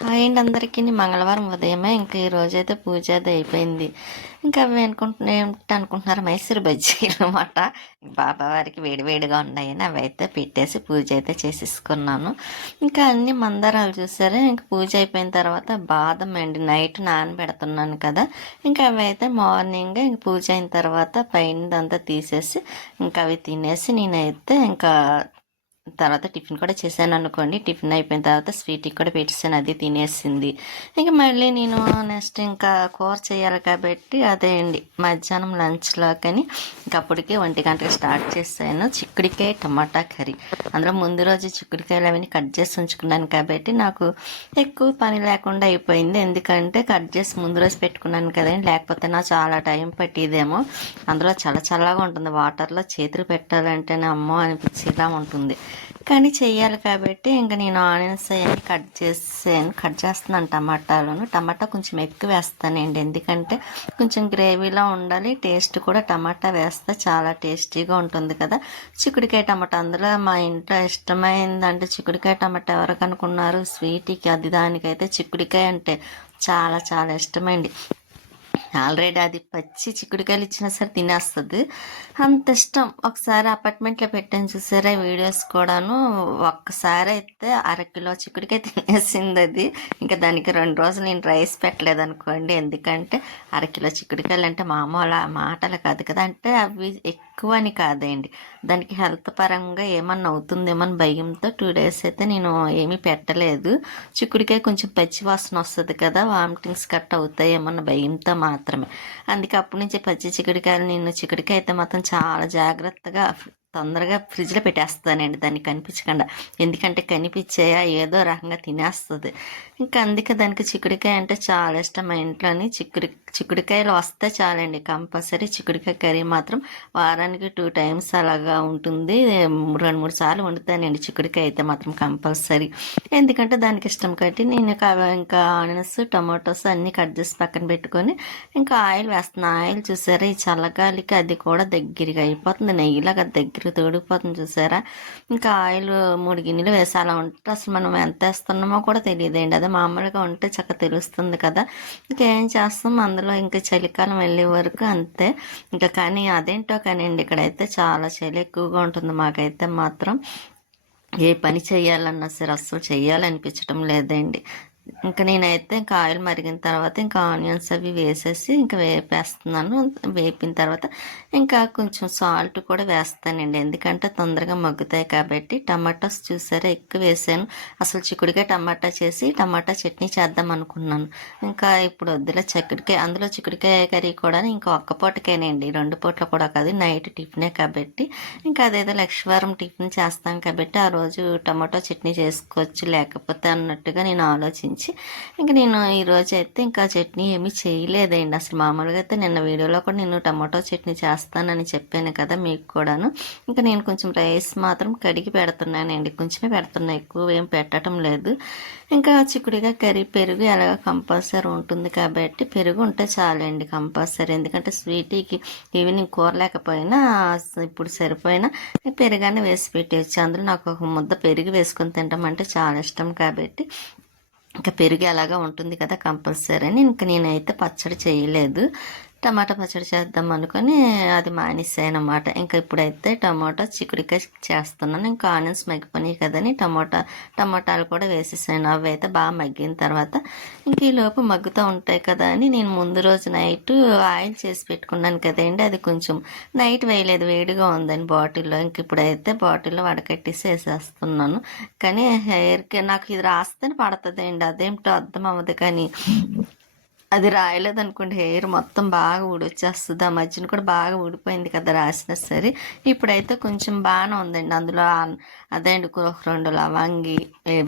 Hi అండి అందరికీ. మంగళవారం ఉదయమే ఇంకా ఈరోజైతే పూజ అది అయిపోయింది. ఇంకా అవి ఏంటి అనుకుంటున్నారు, మైసూర్ బజ్జీలు అనమాట. బాబావారికి వేడివేడిగా ఉన్నాయని అవి అయితే పెట్టేసి పూజ అయితే చేసేసుకున్నాను. ఇంకా అన్ని మందారాలు చూసారా. ఇంక పూజ అయిపోయిన తర్వాత బాదం అండి నైట్ నానబెడుతున్నాను కదా. ఇంకా అవి అయితే మార్నింగ్ ఇంక పూజ అయిన తర్వాత పైనదంతా తీసేసి ఇంకా అవి తినేసి నేనైతే ఇంకా తర్వాత టిఫిన్ కూడా చేశాను అనుకోండి. టిఫిన్ అయిపోయిన తర్వాత స్వీట్కి కూడా పెట్టేసాను, అది తినేసింది. ఇంక మళ్ళీ నేను నెక్స్ట్ ఇంకా కూర చేయాలి కాబట్టి అదే అండి మధ్యాహ్నం లంచ్లో కానీ ఇంకప్పటికే 1 గంటకి స్టార్ట్ చేశాను. చిక్కుడికాయ టమాటా కర్రీ. అందులో ముందు రోజు చిక్కుడికాయలు అవన్నీ కట్ చేసి ఉంచుకున్నాను కాబట్టి నాకు ఎక్కువ పని లేకుండా అయిపోయింది. ఎందుకంటే కట్ చేసి ముందు రోజు పెట్టుకున్నాను కదండి, లేకపోతే నా చాలా టైం పట్టేదేమో. అందులో చాలా చల్లగా ఉంటుంది, వాటర్లో చేతులు పెట్టాలంటేనే అమ్మో అనిపించేలా ఉంటుంది. కానీ చెయ్యాలి కాబట్టి ఇంకా నేను ఆనియన్స్ అవన్నీ కట్ చేస్తున్నాను. టమాటా కొంచెం ఎక్కువ వేస్తానండి, ఎందుకంటే కొంచెం గ్రేవీలో ఉండాలి. టేస్ట్ కూడా టమాటా వేస్తే చాలా టేస్టీగా ఉంటుంది కదా. చిక్కుడుకాయ టమాటా అందులో మా ఇంట్లో ఇష్టమైందంటే చిక్కుడుకాయ టమాటా ఎవరికి అనుకున్నారు, స్వీట్కి అది. దానికైతే చిక్కుడుకాయ అంటే చాలా చాలా ఇష్టమండి. ఆల్రెడీ అది పచ్చి చిక్కుడుకాయలు ఇచ్చినా సరే తినేస్తుంది, అంత ఇష్టం. ఒకసారి అపార్ట్మెంట్లో పెట్టాను చూసారా వీడియోస్ కూడాను. ఒక్కసారి అయితే 1/2 కిలో చిక్కుడుకాయ తినేసింది అది. ఇంకా దానికి 2 రోజులు నేను రైస్ పెట్టలేదు అనుకోండి, ఎందుకంటే 1/2 కిలో చిక్కుడుకాయలు అంటే మామూలు మాటలు కాదు కదా. అంటే అవి ఎక్కువ అని కాదండి, దానికి హెల్త్ పరంగా ఏమన్నా అవుతుందేమని భయంతో 2 days అయితే నేను ఏమీ పెట్టలేదు. చిక్కుడుకాయ కొంచెం పచ్చి వాసన వస్తుంది కదా, వామిటింగ్స్ కట్ అవుతాయేమన్న భయంతో మాత్రమే. అందుకే అప్పటి నుంచి పచ్చి చిక్కుడుకాయలు నేను చిక్కుడుకాయ అయితే మాత్రం చాలా జాగ్రత్తగా తొందరగా ఫ్రిడ్జ్లో పెట్టేస్తానండి, దాన్ని కనిపించకుండా. ఎందుకంటే కనిపించాయా ఏదో రకంగా తినేస్తుంది. ఇంకా అందుకే దానికి చిక్కుడుకాయ అంటే చాలా ఇష్టం. మా ఇంట్లోని చిక్కుడుకాయలు వస్తే చాలండి, కంపల్సరీ చిక్కుడుకాయ కర్రీ మాత్రం వారానికి 2 times అలాగా ఉంటుంది. 2-3 సార్లు వండుతానండి చిక్కుడుకాయ అయితే మాత్రం కంపల్సరీ. ఎందుకంటే దానికి ఇష్టం కాబట్టి నేను ఇంకా ఆనియన్స్ టమాటోస్ అన్నీ కట్ చేసి పక్కన పెట్టుకొని ఇంకా ఆయిల్ వేస్తున్నాను. ఆయిల్ చూసారా, ఈ చల్లగాలికి అది కూడా దగ్గరగా అయిపోతుంది, నెయ్యిలాగా దగ్గర తోడిపోతుంది చూసారా. ఇంకా ఆయిల్ 3 గిన్నెలు వేసి అలా ఉంటే అసలు మనం ఎంత వేస్తున్నామో కూడా తెలియదండి. అదే మామూలుగా ఉంటే చక్కగా తెలుస్తుంది కదా. ఇంకేం చేస్తాం, అందులో ఇంకా చలికాలం వెళ్ళే వరకు అంతే. ఇంకా కానీ అదేంటో కానివ్వండి, ఇక్కడైతే చాలా చలి ఎక్కువగా ఉంటుంది మాకైతే మాత్రం. ఏ పని చేయాలన్నా సరే అస్సలు చేయాలనిపించడం లేదండి. ఇంకా నేనైతే ఇంకా ఆయిల్ మరిగిన తర్వాత ఇంకా ఆనియన్స్ అవి వేసేసి ఇంకా వేపేస్తున్నాను. వేపిన తర్వాత ఇంకా కొంచెం సాల్ట్ కూడా వేస్తానండి, ఎందుకంటే తొందరగా మగ్గుతాయి కాబట్టి. టమాటాస్ చూసారా ఎక్కువ వేసాను. అసలు చిక్కుడుకాయ టమాటా చేసి టమాటా చట్నీ చేద్దాం అనుకున్నాను. ఇంకా ఇప్పుడు వద్దులే చిక్కుడుకాయ, అందులో చిక్కుడుకాయ కర్రీ కూడా ఇంకా ఒక్క పూటకేనండి, 2 పూటలు కూడా కాదు, నైట్ టిఫినే కాబట్టి. ఇంకా అదేదో లక్షవారం టిఫిన్ చేస్తాం కాబట్టి ఆ రోజు టమాటో చట్నీ చేసుకోవచ్చు లేకపోతే అన్నట్టుగా నేను ఆలోచించి ఇంకా నేను ఈరోజు అయితే ఇంకా చట్నీ ఏమీ చేయలేదండి. అసలు మామూలుగా అయితే నిన్న వీడియోలో కూడా నేను టమాటో చట్నీ చేస్తానని చెప్పాను కదా మీకు కూడాను. ఇంకా నేను కొంచెం రైస్ మాత్రం కడిగి పెడుతున్నానండి, కొంచెమే పెడుతున్నా, ఎక్కువ ఏం పెట్టడం లేదు. ఇంకా చిక్కుడుగా కర్రీ పెరుగు ఎలాగ కంపల్సరీ ఉంటుంది కాబట్టి పెరుగు ఉంటే చాలండి కంపల్సరీ. ఎందుకంటే స్వీటీకి ఈవినింగ్ కూర లేకపోయినా ఇప్పుడు సరిపోయినా పెరుగానే వేసి పెట్టేయచ్చు. అందులో నాకు ఒక ముద్ద పెరుగు వేసుకొని తింటాం అంటే చాలా ఇష్టం కాబట్టి ఇంకా పెరుగు ఎలాగా ఉంటుంది కదా కంపల్సరీ అని ఇంకా నేనైతే పచ్చడి చేయలేదు. టమాటా పచ్చడి చేద్దాం అనుకొని అది మానేసాను అన్నమాట. ఇంకా ఇప్పుడైతే టమాటా చిక్కుడుకాయ చేస్తున్నాను. ఇంకా ఆనియన్స్ మగ్గిపోయినాయి కదని టమాటాలు కూడా వేసేసాను. అవి అయితే బాగా మగ్గిన తర్వాత ఇంక ఈలోపు మగ్గుతూ ఉంటాయి కదా అని నేను ముందు రోజు నైట్ ఆయిల్ చేసి పెట్టుకున్నాను కదండి, అది కొంచెం నైట్ వేయలేదు, వేడిగా ఉందని బాటిల్లో. ఇంక ఇప్పుడైతే బాటిల్లో వడకట్టేసి వేసేస్తున్నాను. కానీ హెయిర్కి నాకు ఇది రాస్తేనే పడుతుందండి, అదేమిటో అర్థం అవ్వదు. కానీ అది రాయలేదు అనుకోండి హెయిర్ మొత్తం బాగా ఊడొచ్చేస్తుంది. ఆ మధ్యన కూడా బాగా ఊడిపోయింది కదా రాసినా సరే. ఇప్పుడైతే కొంచెం బాగానే ఉందండి. అందులో అదే అండి ఒక 2 లవంగి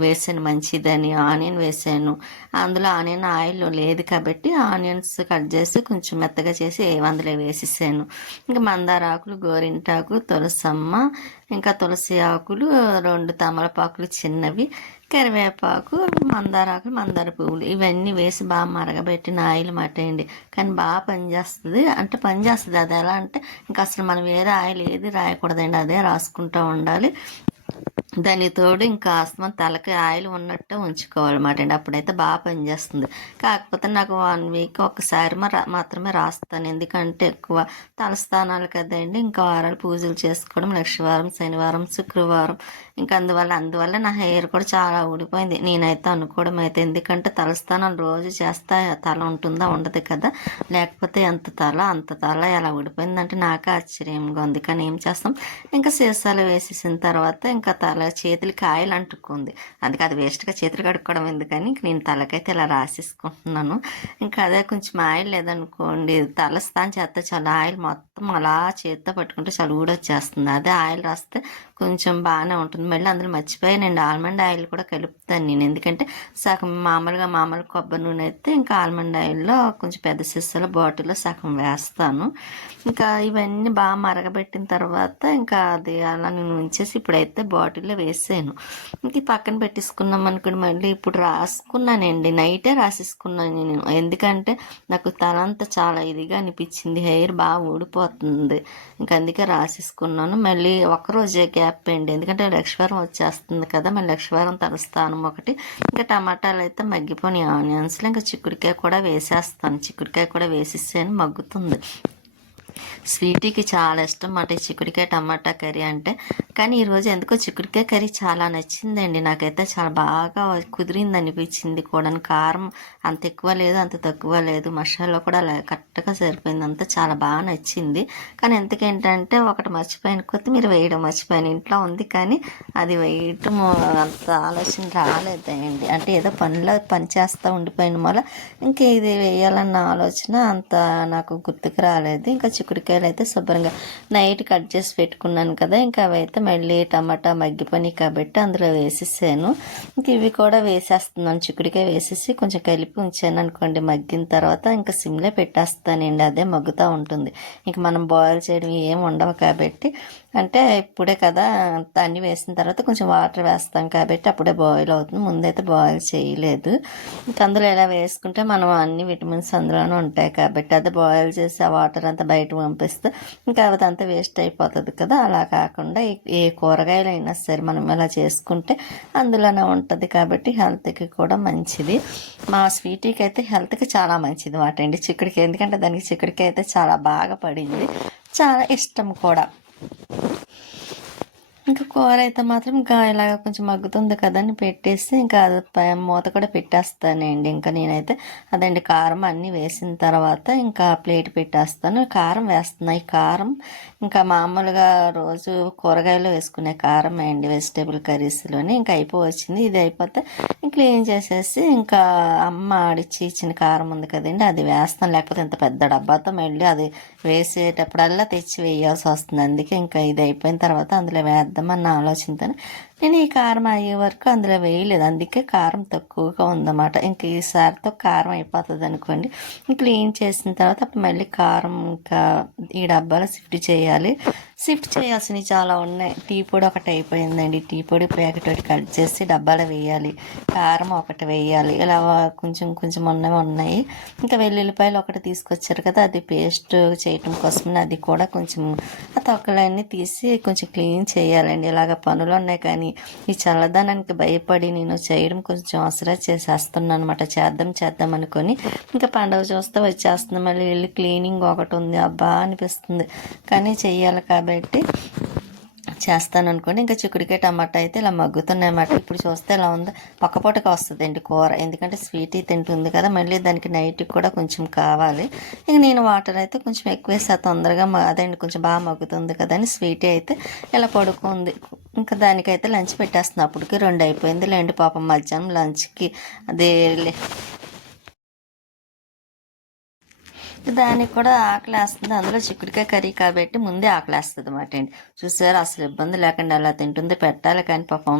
వేసాను మంచిదని, ఆనియన్ వేసాను. అందులో ఆనియన్ ఆయిల్ లేదు కాబట్టి ఆనియన్స్ కట్ చేసి కొంచెం మెత్తగా చేసి అందులో వేసేసాను. ఇంకా మందార ఆకులు, గోరింటాకు, తులసమ్మ, ఇంకా తులసి ఆకులు, 2 తమలపాకులు చిన్నవి, కరివేపాకు, మందారాకు, మందార పువ్వులు ఇవన్నీ వేసి బాగా మరగబెట్టిన ఆయిల్ మట్టేయండి. కానీ బాగా పనిచేస్తుంది, అంటే పనిచేస్తుంది. అది ఎలా అంటే ఇంకా అసలు మనం వేరే ఆయిల్ ఏది రాయకూడదండి, అదే రాసుకుంటూ ఉండాలి. దానికి తోడు ఇంకా ఆస్తమా తలకి ఆయిల్ ఉన్నట్టే ఉంచుకోవాలన్నమాట అండి. అప్పుడైతే బాగా పనిచేస్తుంది. కాకపోతే నాకు 1 వీక్ ఒకసారి మాత్రమే రాస్తాను. ఎందుకంటే ఎక్కువ తలస్నానాలు కదండి. ఇంకా వారాలు పూజలు చేసుకోవడం లక్షవారం, శనివారం, శుక్రవారం ఇంకా అందువల్ల నా హెయిర్ కూడా చాలా ఊడిపోయింది. నేనైతే అనుకోవడం అయితే ఎందుకంటే తలస్నానం రోజు చేస్తా తల ఉంటుందా ఉండదు కదా. లేకపోతే అంత తల ఎలా ఊడిపోయిందంటే నాకే ఆశ్చర్యంగా ఉంది. కానీ ఏం చేస్తాం, ఇంకా సీసాలు వేసేసిన తర్వాత ఇంకా చేతులకి ఆయిల్ అంటుకుంది. అందుకే అది వేస్ట్గా చేతులు కడుక్కోవడం ఎందుకని ఇంక నేను తలకైతే ఇలా రాసేసుకుంటున్నాను. ఇంకా అదే కొంచెం ఆయిల్ లేదనుకోండి తల స్నానం చేస్తే చాలా ఆయిల్ మొత్తం అలా చేతితో పట్టుకుంటే చాలా ఊడొచ్చేస్తుంది. అదే ఆయిల్ రాస్తే కొంచెం బాగానే ఉంటుంది. మళ్ళీ అందులో మర్చిపోయానండి, ఆల్మండ్ ఆయిల్ కూడా కలుపుతాను నేను. ఎందుకంటే సగం మామూలు కొబ్బరి నూనె అయితే ఇంకా ఆల్మండ్ ఆయిల్లో కొంచెం పెద్ద సీసాలో బాటిల్లో సగం వేస్తాను. ఇంకా ఇవన్నీ బాగా మరగబెట్టిన తర్వాత ఇంకా అది అలా నేను ఉంచేసి ఇప్పుడైతే బాటిల్లో వేసాను. ఇంక పక్కన పెట్టేసుకున్నాం అనుకోండి. మళ్ళీ ఇప్పుడు రాసుకున్నానండి, నైటే రాసేసుకున్నాను నేను. ఎందుకంటే నాకు తలంతా చాలా ఇదిగా అనిపించింది, హెయిర్ బాగా ఊడిపోతుంది. ఇంక అందుకే రాసేసుకున్నాను. మళ్ళీ ఒక్కరోజే గ్యాప్ అండి, ఎందుకంటే లక్షవారం వచ్చేస్తుంది కదా. మళ్ళీ లక్షవారం తలస్థానం ఒకటి, ఇంకా టమాటాలు అయితే మగ్గిపోయి ఆనియన్స్లో ఇంకా చిక్కుడుకాయ కూడా వేసేస్తాను. చిక్కుడుకాయ కూడా వేసేసాను, మగ్గుతుంది. స్వీటీకి చాలా ఇష్టం అన్నమాట ఈ చిక్కుడుకాయ టమాటా కర్రీ అంటే. కానీ ఈరోజు ఎందుకో చిక్కుడుకాయ కర్రీ చాలా నచ్చిందండి నాకైతే. చాలా బాగా కుదిరింది అనిపించింది కూడా. కారం అంత ఎక్కువ లేదు, అంత తక్కువ లేదు, మసాలా కూడా కరెక్ట్గా సరిపోయింది, అంతా చాలా బాగా నచ్చింది. కానీ ఎందుకేంటంటే ఒకటి మర్చిపోయిన కొత్తిమీర వేయడం మర్చిపోయాను. ఇంట్లో ఉంది కానీ అది వేయటం అంత ఆలోచన రాలేదండి. అంటే ఏదో పని చేస్తూ ఉండిపోయిన వల్ల ఇంకా ఇది వేయాలన్న ఆలోచన అంత నాకు గుర్తుకు రాలేదు. ఇంకా చిక్కుడుకాయలు అయితే శుభ్రంగా నైట్ కట్ చేసి పెట్టుకున్నాను కదా. ఇంకా అవి అయితే మళ్ళీ టమాటా మగ్గిపోయి కాబట్టి అందులో వేసేసాను. ఇంక ఇవి కూడా వేసేస్తున్నాను. చిక్కుడుకాయ వేసేసి కొంచెం కలిపి ఉంచాను అనుకోండి, మగ్గిన తర్వాత ఇంకా సిమ్లో పెట్టేస్తానండి, అదే మగ్గుతూ ఉంటుంది. ఇంక మనం బాయిల్ చేయడం ఏం ఉండవు కాబట్టి, అంటే ఇప్పుడే కదా అన్నీ వేసిన తర్వాత కొంచెం వాటర్ వేస్తాం కాబట్టి అప్పుడే బాయిల్ అవుతుంది. ముందైతే బాయిల్ చేయలేదు. ఇంకా అందులో ఇలా వేసుకుంటే మనం అన్ని విటమిన్స్ అందులోనే ఉంటాయి కాబట్టి అది బాయిల్ చేసి ఆ వాటర్ అంతా బయట పంపిస్తే ఇంకా అదంతా వేస్ట్ అయిపోతుంది కదా. అలా కాకుండా ఏ కూరగాయలు అయినా సరే మనం ఇలా చేసుకుంటే అందులోనే ఉంటుంది కాబట్టి హెల్త్కి కూడా మంచిది. మా స్వీటీకి అయితే హెల్త్కి చాలా మంచిది మాట అండి చిక్కుడికాయ. ఎందుకంటే దానికి చిక్కుడికాయ అయితే చాలా బాగా పడింది, చాలా ఇష్టం కూడా. ఇంకా కూర అయితే మాత్రం ఇంకా ఇలాగ కొంచెం మగ్గుతుంది కదని పెట్టేసి ఇంకా అది మూత కూడా పెట్టేస్తానండి. ఇంకా నేనైతే అదండి కారం అన్నీ వేసిన తర్వాత ఇంకా ప్లేట్ పెట్టేస్తాను. కారం వేస్తున్నా. ఈ కారం ఇంకా మామూలుగా రోజు కూరగాయలు వేసుకునే కారం అండి, వెజిటేబుల్ కర్రీస్లోని. ఇంకా అయిపోవచ్చింది. ఇది అయిపోతే క్లీన్ చేసేసి ఇంకా అమ్మ ఆడిచ్చి ఇచ్చిన కారం ఉంది కదండి అది వేస్తాను. లేకపోతే ఇంత పెద్ద డబ్బాతో మళ్ళీ అది వేసేటప్పుడల్లా తెచ్చి వేయాల్సి వస్తుంది. అందుకే ఇంకా ఇది అయిపోయిన తర్వాత అందులో వేద్దామన్న ఆలోచనతో నేను ఈ కారం అయ్యే వరకు అందులో వేయలేదు. అందుకే కారం తక్కువగా ఉందన్నమాట. ఇంక ఈసారితో కారం అయిపోతుంది అనుకోండి. క్లీన్ చేసిన తర్వాత అప్పుడు మళ్ళీ కారం ఇంకా ఈ డబ్బాలో షిఫ్ట్ చేయాలి. షిఫ్ట్ చేయాల్సినవి చాలా ఉన్నాయి. టీ పొడి ఒకటి అయిపోయిందండి, టీ పొడి ప్యాకెట్ ఒకటి కట్ చేసి డబ్బాలో వేయాలి. కారం ఒకటి వేయాలి. ఇలా కొంచెం కొంచెం ఉన్నాయి. ఇంకా వెల్లుల్లిపాయలు ఒకటి తీసుకొచ్చారు కదా, అది పేస్ట్ చేయటం కోసం అది కూడా కొంచెం ఆ తొక్కలన్నీ తీసి కొంచెం క్లీన్ చేయాలండి. ఇలాగ పనులు ఉన్నాయి కానీ ఈ చల్లదనానికి భయపడి నేను చేయడం కొంచెం అవసరం చేసేస్తున్నాను అనమాట. చేద్దాం అనుకొని ఇంకా పండుగ చూస్తే వచ్చేస్తుంది. మళ్ళీ వెళ్ళి క్లీనింగ్ ఒకటి ఉంది, అబ్బా అనిపిస్తుంది. కానీ చెయ్యాలి కాబట్టి చేస్తాను అనుకోండి. ఇంకా చిక్కుడుకాయ టమాటా అయితే ఇలా మగ్గుతున్నాయి అన్నమాట. ఇప్పుడు చూస్తే ఇలా ఉంది, పక్కపొట్టగా వస్తుందండి కూర. ఎందుకంటే స్వీటీ తింటుంది కదా, మళ్ళీ దానికి నైట్కి కూడా కొంచెం కావాలి. ఇంక నేను వాటర్ అయితే కొంచెం ఎక్కువ వేసా, తొందరగా అదండి కొంచెం బాగా మగ్గుతుంది కదా అని. స్వీటీ అయితే ఇలా పడుకుంది. ఇంకా దానికైతే లంచ్ పెట్టేస్తున్నా. అప్పటికి 2 అయిపోయింది లేండి పాపం. మధ్యాహ్నం లంచ్కి అదే దానికి కూడా ఆకలేస్తుంది. అందులో చిక్కుడుకాయ కర్రీ కాబట్టి ముందే ఆకలేస్తుంది అన్నమాట అండి. చూసారు, అసలు ఇబ్బంది లేకుండా అలా తింటుంది. పెట్టాలి కానీ పాపం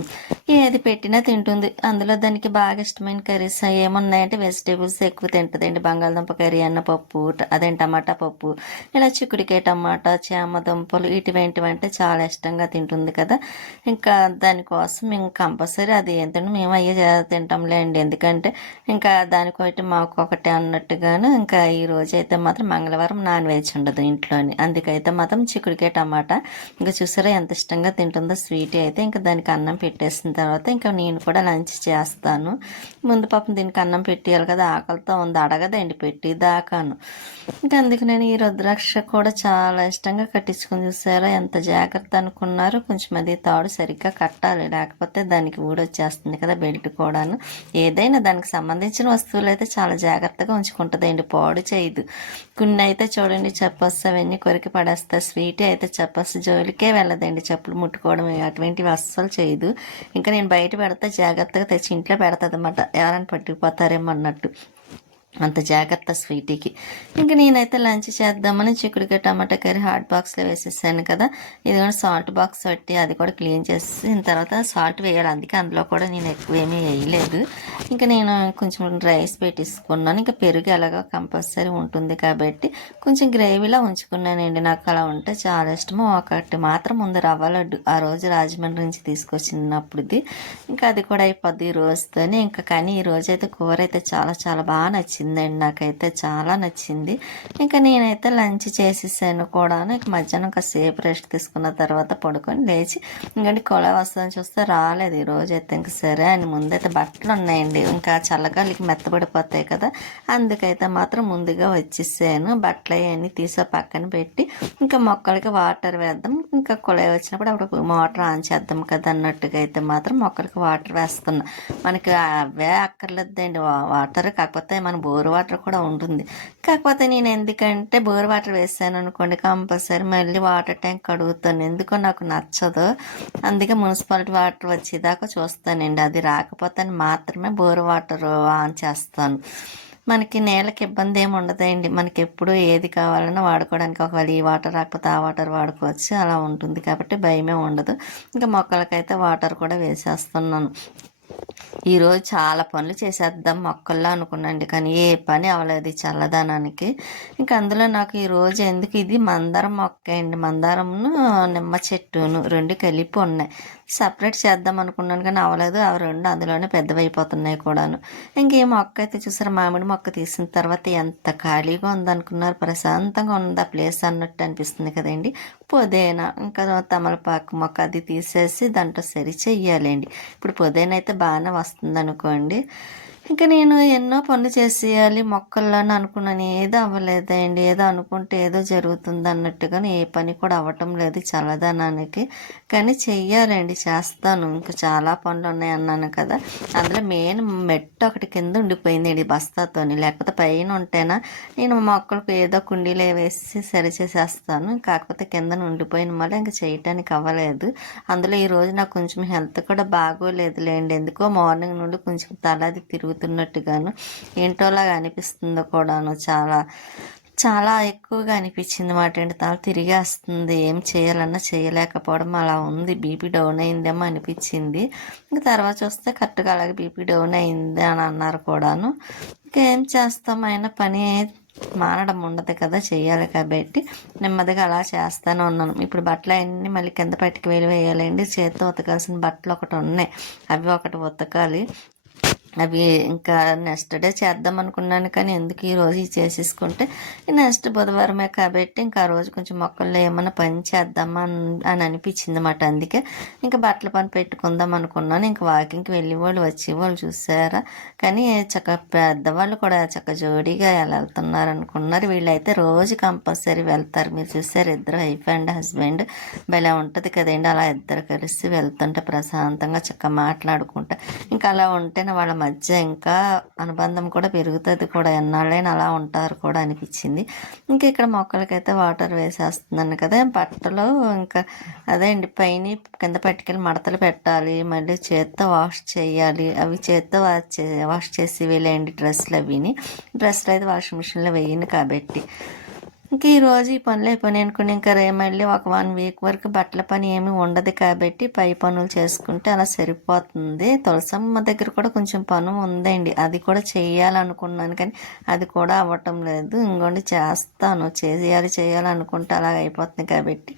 ఏది పెట్టినా తింటుంది. అందులో దానికి బాగా ఇష్టమైన కర్రీస్ ఏమున్నాయంటే వెజిటేబుల్స్ ఎక్కువ తింటుందండి. బంగాళదుంప కర్రీ అన్న పప్పు, అదే టమాటా పప్పు, ఇలా చిక్కుడుకాయ టమాటా, చామ దుంపలు ఇటువంటివంటే చాలా ఇష్టంగా తింటుంది కదా. ఇంకా దానికోసం మేము కంపల్సరీ అది ఏంటంటే మేము తింటాంలే అండి. ఎందుకంటే ఇంకా దానికొకటి మాకు ఒకటి అన్నట్టుగాను ఇంకా ఈ రోజైతే అయితే మాత్రం మంగళవారం నాన్ వెజ్ ఉండదు ఇంట్లోని. అందుకైతే మాత్రం చిక్కుడుకాయ టమాటా ఇంకా చూసారా ఎంత ఇష్టంగా తింటుందో స్వీట్ అయితే. ఇంకా దానికి అన్నం పెట్టేసిన తర్వాత ఇంకా నేను కూడా లంచ్ చేస్తాను. ముందు పాపం దీనికి అన్నం పెట్టేయాలి కదా, ఆకలితో ఉంది, అడగదండి పెట్టి దాకాను. ఇంకా అందుకు నేను ఈ రుద్రాక్ష కూడా చాలా ఇష్టంగా కట్టించుకుని చూసారా ఎంత జాగ్రత్త అనుకున్నారు. కొంచెం అది తాడు సరిగ్గా కట్టాలి, లేకపోతే దానికి ఊడొచ్చేస్తుంది కదా బెల్ట్ కూడాను. ఏదైనా దానికి సంబంధించిన వస్తువులు అయితే చాలా జాగ్రత్తగా ఉంచుకుంటుందండి, పాడు చేయదు. కొన్ని అయితే చూడండి చెప్పొస్తా అవన్నీ కొరికి పడేస్తా, స్వీట్ అయితే చెప్పొస్తా జోలికే వెళ్ళదండి, చెప్పులు ముట్టుకోవడం అటువంటివి అస్సలు చేయదు. ఇంకా నేను బయట పెడితే జాగ్రత్తగా తెచ్చి ఇంట్లో పెడతాది అన్నమాట, ఎవరైనా పట్టుకుపోతారేమో అన్నట్టు, అంత జాగ్రత్త స్వీటీకి. ఇంక నేనైతే లంచ్ చేద్దామని చిక్కుడుకాయ టమాటా కర్రీ హాట్ బాక్స్లో వేసేసాను కదా. ఇది కూడా సాల్ట్ బాక్స్ పెట్టి అది కూడా క్లీన్ చేసిన తర్వాత సాల్ట్ వేయాలి, అందుకే అందులో కూడా నేను ఎక్కువ ఏమీ వేయలేదు. ఇంకా నేను కొంచెం రైస్ పెట్టేసుకున్నాను. ఇంకా పెరుగు ఎలాగో కంపల్సరీ ఉంటుంది కాబట్టి కొంచెం గ్రేవీలా ఉంచుకున్నానండి, నాకు అలా ఉంటే చాలా ఇష్టము. ఒకటి మాత్రం ముందు రవ్వ లడ్డు ఆ రోజు రాజమండ్రి నుంచి తీసుకొచ్చినప్పుడుది, ఇంకా అది కూడా అయిపోద్ది ఈ రోజుతోనే. ఇంకా కానీ ఈ రోజు అయితే కూర అయితే చాలా చాలా బాగా నచ్చిందండి, నాకైతే చాలా నచ్చింది. ఇంకా నేనైతే లంచ్ చేసేసాను కూడా. ఇక మధ్యాహ్నం కాసేపు రెస్ట్ తీసుకున్న తర్వాత పడుకొని లేచి ఇంకంటే కొల వస్తుందని చూస్తే రాలేదు ఈ రోజు అయితే. ఇంక సరే అని ముందైతే బట్టలు ఉన్నాయండి, ఇంకా చల్లగాలికి మెత్తబడిపోతాయి కదా, అందుకైతే మాత్రం ముందుగా వచ్చేసాను. బట్టలు అవన్నీ తీసే పక్కన పెట్టి ఇంకా మొక్కలకి వాటర్ వేద్దాం, ఇంకా కొలై వచ్చినప్పుడు అప్పుడు మోటార్ ఆన్ చేద్దాం కదా అన్నట్టుగా అయితే మాత్రం మొక్కలకి వాటర్ వేస్తున్నా. మనకి అవే అక్కర్లేదండి వాటర్, కాకపోతే మన బోర్ వాటర్ కూడా ఉంటుంది. కాకపోతే నేను ఎందుకంటే బోర్ వాటర్ వేసాను అనుకోండి కంపల్సరీ మళ్ళీ వాటర్ ట్యాంక్ కడుగుతాను, ఎందుకో నాకు నచ్చదు. అందుకే మున్సిపాలిటీ వాటర్ వచ్చేదాకా చూస్తానండి, అది రాకపోతే మాత్రమే బోర్ వాటర్ ఆన్ చేస్తాను. మనకి నేలకి ఇబ్బంది ఏమి ఉండదండి, మనకి ఎప్పుడు ఏది కావాలన్నా వాడుకోవడానికి, ఒకవేళ ఈ వాటర్ రాకపోతే ఆ వాటర్ వాడుకోవచ్చు, అలా ఉంటుంది కాబట్టి భయమే ఉండదు. ఇంకా మొక్కలకైతే వాటర్ కూడా వేసేస్తున్నాను. ఈరోజు చాలా పనులు చేసేద్దాం మొక్కల్లో అనుకున్నాండి, కానీ ఏ పని అవ్వలేదు చల్లదనానికి. ఇంకా అందులో నాకు ఈరోజు ఎందుకు ఇది మందారం మొక్క అండి, మందారమును నిమ్మ చెట్టును రెండు కలిపి ఉన్నాయి. సపరేట్ చేద్దాం అనుకున్నాను కానీ అవ్వలేదు, అవి రెండు అందులోనే పెద్దవైపోతున్నాయి కూడాను. ఇంక ఈ మొక్క అయితే చూసారు, మామిడి మొక్క తీసిన తర్వాత ఎంత ఖాళీగా ఉందనుకున్నారు, ప్రశాంతంగా ఉంది ఆ ప్లేస్ అన్నట్టు అనిపిస్తుంది కదండి. పుదీనా ఇంకా తమలపాకు మొక్క అది తీసేసి దాంట్లో సరి చెయ్యాలండి. ఇప్పుడు పుదీనా అయితే బాగానే వస్తుంది అనుకోండి. ఇంకా నేను ఎన్నో పనులు చేసేయాలి మొక్కల్లోని అనుకున్నాను, ఏదో అవ్వలేదండి. ఏదో అనుకుంటే ఏదో జరుగుతుంది అన్నట్టుగానే ఏ పని కూడా అవ్వటం లేదు చల్లదనానికి. కానీ చెయ్యాలండి, చేస్తాను. ఇంకా చాలా పనులు ఉన్నాయి అన్నాను కదా, అందులో మెయిన్ మెట్టు ఒకటి కింద ఉండిపోయిందండి బస్తాతోని, లేకపోతే పైన ఉంటేనా నేను మొక్కలకు ఏదో కుండీలో వేసి సరి చేసేస్తాను. కాకపోతే కింద ఉండిపోయిన మళ్ళీ ఇంకా చేయటానికి అవ్వలేదు. అందులో ఈరోజు నాకు కొంచెం హెల్త్ కూడా బాగోలేదులేండి, ఎందుకో మార్నింగ్ నుండి కొంచెం తలది తిరుగుతున్నట్టుగాను ఏంటోలాగా అనిపిస్తుందో కూడాను, చాలా చాలా ఎక్కువగా అనిపించింది మాట అండి. తల తిరిగేస్తుంది, ఏం చేయాలన్నా చేయలేకపోవడం అలా ఉంది. బీపీ డౌన్ అయిందేమో అనిపించింది. ఇంకా తర్వాత చూస్తే కరెక్ట్గా అలాగే బీపీ డౌన్ అయింది అని అన్నారు కూడాను. ఇంకేం చేస్తాం, అయినా పని మానడం ఉండదు కదా, చెయ్యాలి కాబట్టి నెమ్మదిగా అలా చేస్తానే ఉన్నాను. ఇప్పుడు బట్టలు అన్నీ మళ్ళీ కింద పట్టుకు వేయాలండి. చేతితో ఉతకాల్సిన బట్టలు ఒకటి ఉన్నాయి, అవి ఒకటి ఉతకాలి. అవి ఇంకా నెక్స్ట్ డే చేద్దాం అనుకున్నాను కానీ ఎందుకు ఈరోజు ఇది చేసేసుకుంటే నెక్స్ట్ బుధవారమే కాబట్టి ఇంకా ఆ రోజు కొంచెం మొక్కల్లో ఏమన్నా పని చేద్దామా అని అనిపించింది అన్నమాట. అందుకే ఇంకా బట్టల పని పెట్టుకుందాం అనుకున్నాను. ఇంకా వాకింగ్కి వెళ్ళి వాళ్ళు వచ్చేవాళ్ళు చూసారా, కానీ చక్క పెద్దవాళ్ళు కూడా చక్క జోడీగా ఎలా వెళ్తున్నారు అనుకున్నారు. వీళ్ళైతే రోజు కంపల్సరీ వెళ్తారు, మీరు చూసారు ఇద్దరు వైఫ్ అండ్ హస్బెండ్, భలే ఉంటుంది కదండి అలా ఇద్దరు కలిసి వెళ్తుంటే ప్రశాంతంగా చక్క మాట్లాడుకుంటా. ఇంకా అలా ఉంటేనే వాళ్ళ మధ్య ఇంకా అనుబంధం కూడా పెరుగుతుంది కూడా, ఎన్నాళ్ళైనా అలా ఉంటారు కూడా అనిపించింది. ఇంకా ఇక్కడ మొక్కలకైతే వాటర్ వేసేస్తున్నాను కదా. బట్టలు ఇంకా అదే అండి, పైన కింద పట్టుకెళ్ళి మడతలు పెట్టాలి, మళ్ళీ చేత్తో వాష్ చేయాలి. అవి చేత్తో వాష్ చేసి వేలేండి డ్రెస్సులు, డ్రెస్సులు అయితే వాషింగ్ మిషన్లో వేయను కాబట్టి. ఇంక ఈరోజు ఈ పనులు అయిపోయినాయి అనుకుని ఇంకా మళ్ళీ ఒక 1 వీక్ వరకు బట్టల పని ఏమి ఉండదు కాబట్టి పై పనులు చేసుకుంటే అలా సరిపోతుంది. తులసమ్మ దగ్గర కూడా కొంచెం పని ఉందండి, అది కూడా చేయాలనుకున్నాను కానీ అది కూడా అవ్వటం లేదు. ఇంకోండి చేస్తాను, చేయాలనుకుంటే అలా అయిపోతుంది కాబట్టి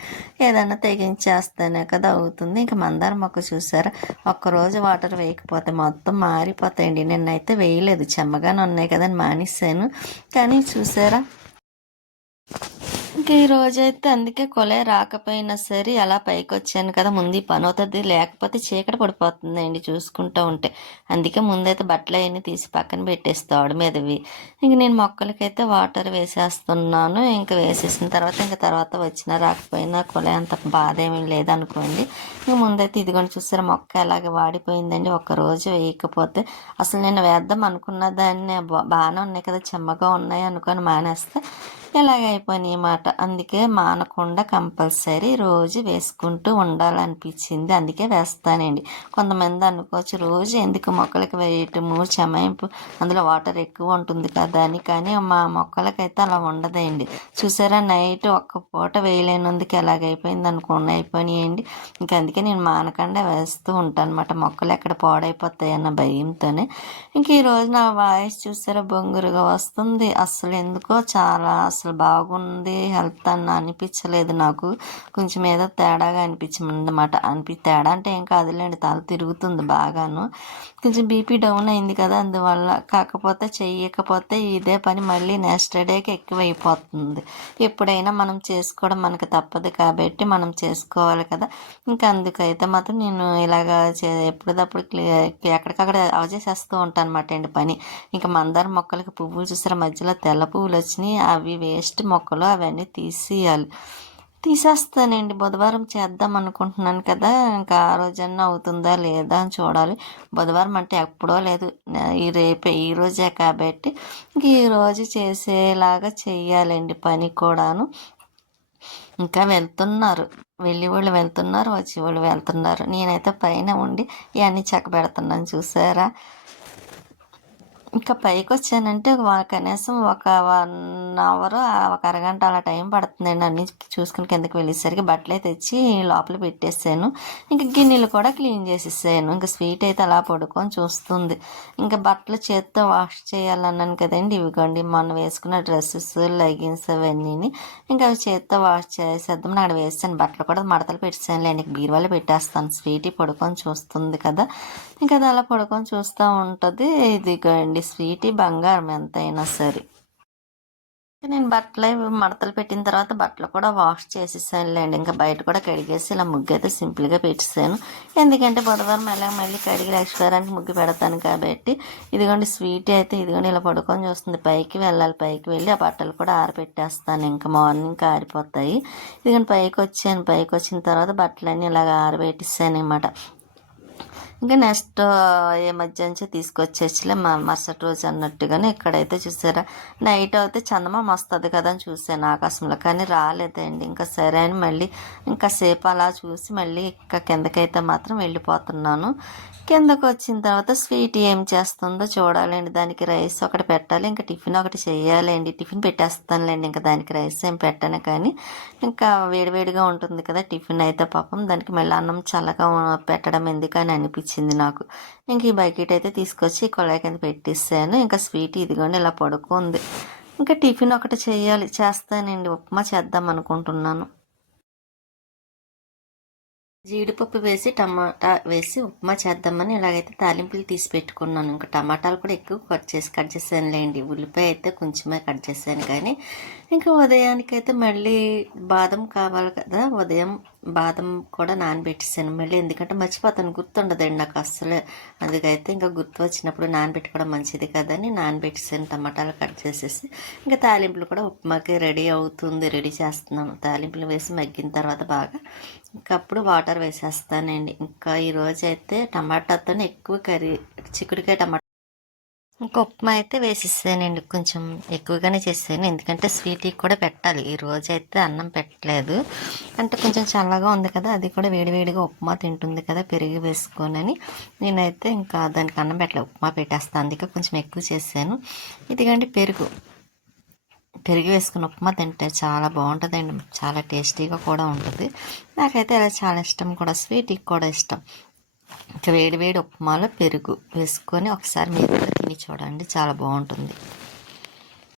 ఏదైనా తెగించేస్తేనే కదా అవుతుంది. ఇంకా మందారం మొక్క చూసారా, ఒక్కరోజు వాటర్ వేయకపోతే మొత్తం మారిపోతాయండి. నిన్నైతే వేయలేదు, చెమ్మగానే ఉన్నాయి కదా అని మానేశాను. కానీ చూసారా ఇంక ఈ రోజైతే అందుకే కొలాయి రాకపోయినా సరే అలా పైకొచ్చాను కదా! ముందు ఈ పనవుతది. లేకపోతే చీకటి పడిపోతుందండి చూసుకుంటూ ఉంటే. అందుకే ముందైతే బట్టలయన్నీ తీసి పక్కన పెట్టేసి తోడ మీదవి. ఇంక నేను మొక్కలకైతే వాటర్ వేసేస్తున్నాను. ఇంక వేసేసిన తర్వాత వచ్చినా రాకపోయినా కొలాయి అంత బాధ ఏమీ లేదనుకోండి. ఇంక ముందైతే ఇదిగోండి చూసారా మొక్క ఎలాగ వాడిపోయిందండి. ఒక్కరోజు వేయకపోతే అసలు నేను వేద్దాం అనుకున్న దాన్ని బాగానే ఉన్నాయి కదా! చెమ్మగా ఉన్నాయి అనుకొని మానేస్తే ఇలాగ అయిపోయినాయి మాట. అందుకే మానకుండా కంపల్సరీ రోజు వేసుకుంటూ ఉండాలనిపించింది. అందుకే వేస్తానండి. కొంతమంది అనుకోవచ్చు రోజు ఎందుకు మొక్కలకి వేయటము చెమాయింపు అందులో వాటర్ ఎక్కువ ఉంటుంది కదా అని. కానీ మా మొక్కలకైతే అలా ఉండదండి. చూసారా నైట్ ఒక్క పూట వేయలేనందుకు ఎలాగైపోయింది అనుకోండి అయిపోయినాయండి. ఇంకా అందుకే నేను మానకుండా వేస్తూ ఉంటాను అనమాట. మొక్కలు ఎక్కడ పాడైపోతాయి అన్న భయంతోనే. ఇంక ఈరోజు నా వాయిస్ చూసారా బొంగురుగా వస్తుంది. అసలు ఎందుకో చాలా అసలు బాగుంది హెల్త్ అని అనిపించలేదు నాకు. కొంచెం ఏదో తేడాగా అనిపించింది అనమాట. తేడా అంటే ఏం కాదులేండి, తల తిరుగుతుంది బాగాను. కొంచెం బీపీ డౌన్ అయింది కదా అందువల్ల. కాకపోతే చెయ్యకపోతే ఇదే పని మళ్ళీ నెక్స్ట్ డేకి ఎక్కువైపోతుంది. ఎప్పుడైనా మనం చేసుకోవడం మనకు తప్పదు కాబట్టి మనం చేసుకోవాలి కదా. ఇంకా అందుకైతే మాత్రం నేను ఇలాగా ఎప్పటికప్పుడు ఎక్కడికక్కడ అవజేసేస్తూ ఉంటాను అనమాట అండి పని. ఇంకా మందార మొక్కలకి పువ్వులు చూసారా మధ్యలో తెల్ల పువ్వులు వచ్చినాయి. అవి వేస్ట్ మొక్కలు, అవన్నీ తీసేస్తానండి. బుధవారం చేద్దాం అనుకుంటున్నాను కదా. ఇంకా ఆ రోజన్నా అవుతుందా లేదా అని చూడాలి. బుధవారం అంటే ఎప్పుడో లేదు, ఈ రోజే కాబట్టి ఇంక ఈరోజు చేసేలాగా చెయ్యాలండి పని కూడాను. ఇంకా వెళ్తున్నారు, వెళ్ళి వాళ్ళు వెళ్తున్నారు, వచ్చి వాళ్ళు వెళ్తున్నారు. నేనైతే పైన ఉండి ఇవన్నీ చక్క పెడుతున్నాను చూసారా. ఇంకా పైకి వచ్చానంటే కనీసం ఒక 1 అవర్ ఒక అరగంట అలా టైం పడుతుందండి. అన్నీ చూసుకుని కిందకి వెళ్ళేసరికి బట్టలు తెచ్చి లోపల పెట్టేసాను. ఇంకా గిన్నెలు కూడా క్లీన్ చేసేసాను. ఇంకా స్వీట్ అయితే అలా పడుకొని చూస్తుంది. ఇంకా బట్టలు చేత్తో వాష్ చేయాలన్నాను కదండి. ఇవిగోండి మొన్న వేసుకున్న డ్రెస్సెస్ లెగిన్స్ అవన్నీ ఇంకా అవి చేత్తో వాష్ చేసేద్దాం అక్కడ వేసాను. బట్టలు కూడా మడతలు పెట్టేసాను లేండి. బీరువాలో పెట్టేస్తాను. స్వీటీ పడుకొని చూస్తుంది కదా. ఇంకా అది అలా పడుకొని చూస్తూ ఉంటుంది. ఇదిగోండి స్వీటీ బంగారం ఎంతైనా సరే. నేను బట్టలు మడతలు పెట్టిన తర్వాత బట్టలు కూడా వాష్ చేసేసానులేండి. ఇంకా బయట కూడా కడిగేసి ఇలా ముగ్గు అయితే సింపుల్గా పెట్టేసాను. ఎందుకంటే బుధవారం మళ్ళీ కడిగి లక్ష్మీవారానికి ముగ్గు పెడతాను కాబట్టి. ఇదిగోండి స్వీట్ అయితే ఇదిగోండి ఇలా పడుకొని చూస్తుంది. పైకి వెళ్ళాలి, పైకి వెళ్ళి ఆ బట్టలు కూడా ఆరబెట్టేస్తాను. ఇంకా మార్నింగ్ ఆరిపోతాయి. ఇదిగోండి పైకి వచ్చిన తర్వాత బట్టలన్నీ ఇలాగ ఆరబెట్టేసాను అనమాట. ఇంకా నెక్స్ట్ ఏ మధ్య నుంచో తీసుకొచ్చేసిలే మరుసటి రోజు అన్నట్టుగానే. ఇక్కడైతే చూసారా నైట్ అయితే చందమామ వస్తుంది కదా అని చూసాను ఆకాశంలో, కానీ రాలేదండి. ఇంకా సరే అని మళ్ళీ ఇంకా సేపు అలా చూసి మళ్ళీ ఇంకా కిందకైతే మాత్రం వెళ్ళిపోతున్నాను. కిందకు వచ్చిన తర్వాత స్వీట్ ఏం చేస్తుందో చూడాలండి. దానికి రైస్ ఒకటి పెట్టాలి, ఇంకా టిఫిన్ ఒకటి చేయాలండి. టిఫిన్ పెట్టేస్తానులేండి, ఇంకా దానికి రైస్ ఏం పెట్టాను కానీ ఇంకా వేడివేడిగా ఉంటుంది కదా టిఫిన్ అయితే. పాపం దానికి మళ్ళీ అన్నం చల్లగా పెట్టడం ఎందుకని అనిపించింది నాకు. ఇంక ఈ బకెట్ అయితే తీసుకొచ్చి కొలాయి కింద పెట్టేసాను. ఇంకా స్వీట్ ఇదిగోండి ఇలా పడుకుంది. ఇంకా టిఫిన్ ఒకటి చేస్తానండి. ఉప్మా చేద్దాం అనుకుంటున్నాను. జీడిపప్పు వేసి టమాటా వేసి ఉప్మా చేద్దామని ఇలాగైతే తాలింపులు తీసి పెట్టుకున్నాను. ఇంకా టమాటాలు కూడా ఎక్కువ కట్ చేశానులేండి. ఉల్లిపాయ అయితే కొంచెమే కట్ చేశాను కానీ ఇంకా ఉదయానికైతే మళ్ళీ బాదం కావాలి కదా. ఉదయం బాదం కూడా నానబెట్టేసాను మళ్ళీ, ఎందుకంటే మర్చిపోతాను, గుర్తుండదండి నాకు అస్సలు. అందుకైతే ఇంకా గుర్తు వచ్చినప్పుడు నానబెట్టుకోవడం మంచిది కదని నానబెట్టేసాను. టమాటాలు కట్ చేసేసి ఇంకా తాలింపులు కూడా ఉప్మాకి రెడీ చేస్తున్నాను. తాలింపులు వేసి మగ్గిన తర్వాత బాగా ఇంకా అప్పుడు వాటర్ వేసేస్తానండి. ఇంకా ఈరోజు అయితే టమాటాతోనే ఎక్కువ చిక్కుడుకాయ టమాటా ఇంకా ఉప్మా అయితే వేసేసానండి. కొంచెం ఎక్కువగానే చేసాను, ఎందుకంటే స్వీట్కి కూడా పెట్టాలి. ఈ రోజు అయితే అన్నం పెట్టలేదు, అంటే కొంచెం చల్లగా ఉంది కదా, అది కూడా వేడివేడిగా ఉప్మా తింటుంది కదా పెరుగు వేసుకొని. నేనైతే ఇంకా దానికి అన్నం పెట్టలేదు, ఉప్మా పెట్టేస్తాను. అందుకే కొంచెం ఎక్కువ చేశాను. ఇదిగండి పెరుగు వేసుకుని ఉప్మా తింటే చాలా బాగుంటుందండి. చాలా టేస్టీగా కూడా ఉంటుంది. నాకైతే అలా చాలా ఇష్టం కూడా, స్వీట్కి కూడా ఇష్టం. ఇంకా వేడి ఉప్మాలో పెరుగు వేసుకొని ఒకసారి మీరు కూడా తిని చూడండి, చాలా బాగుంటుంది.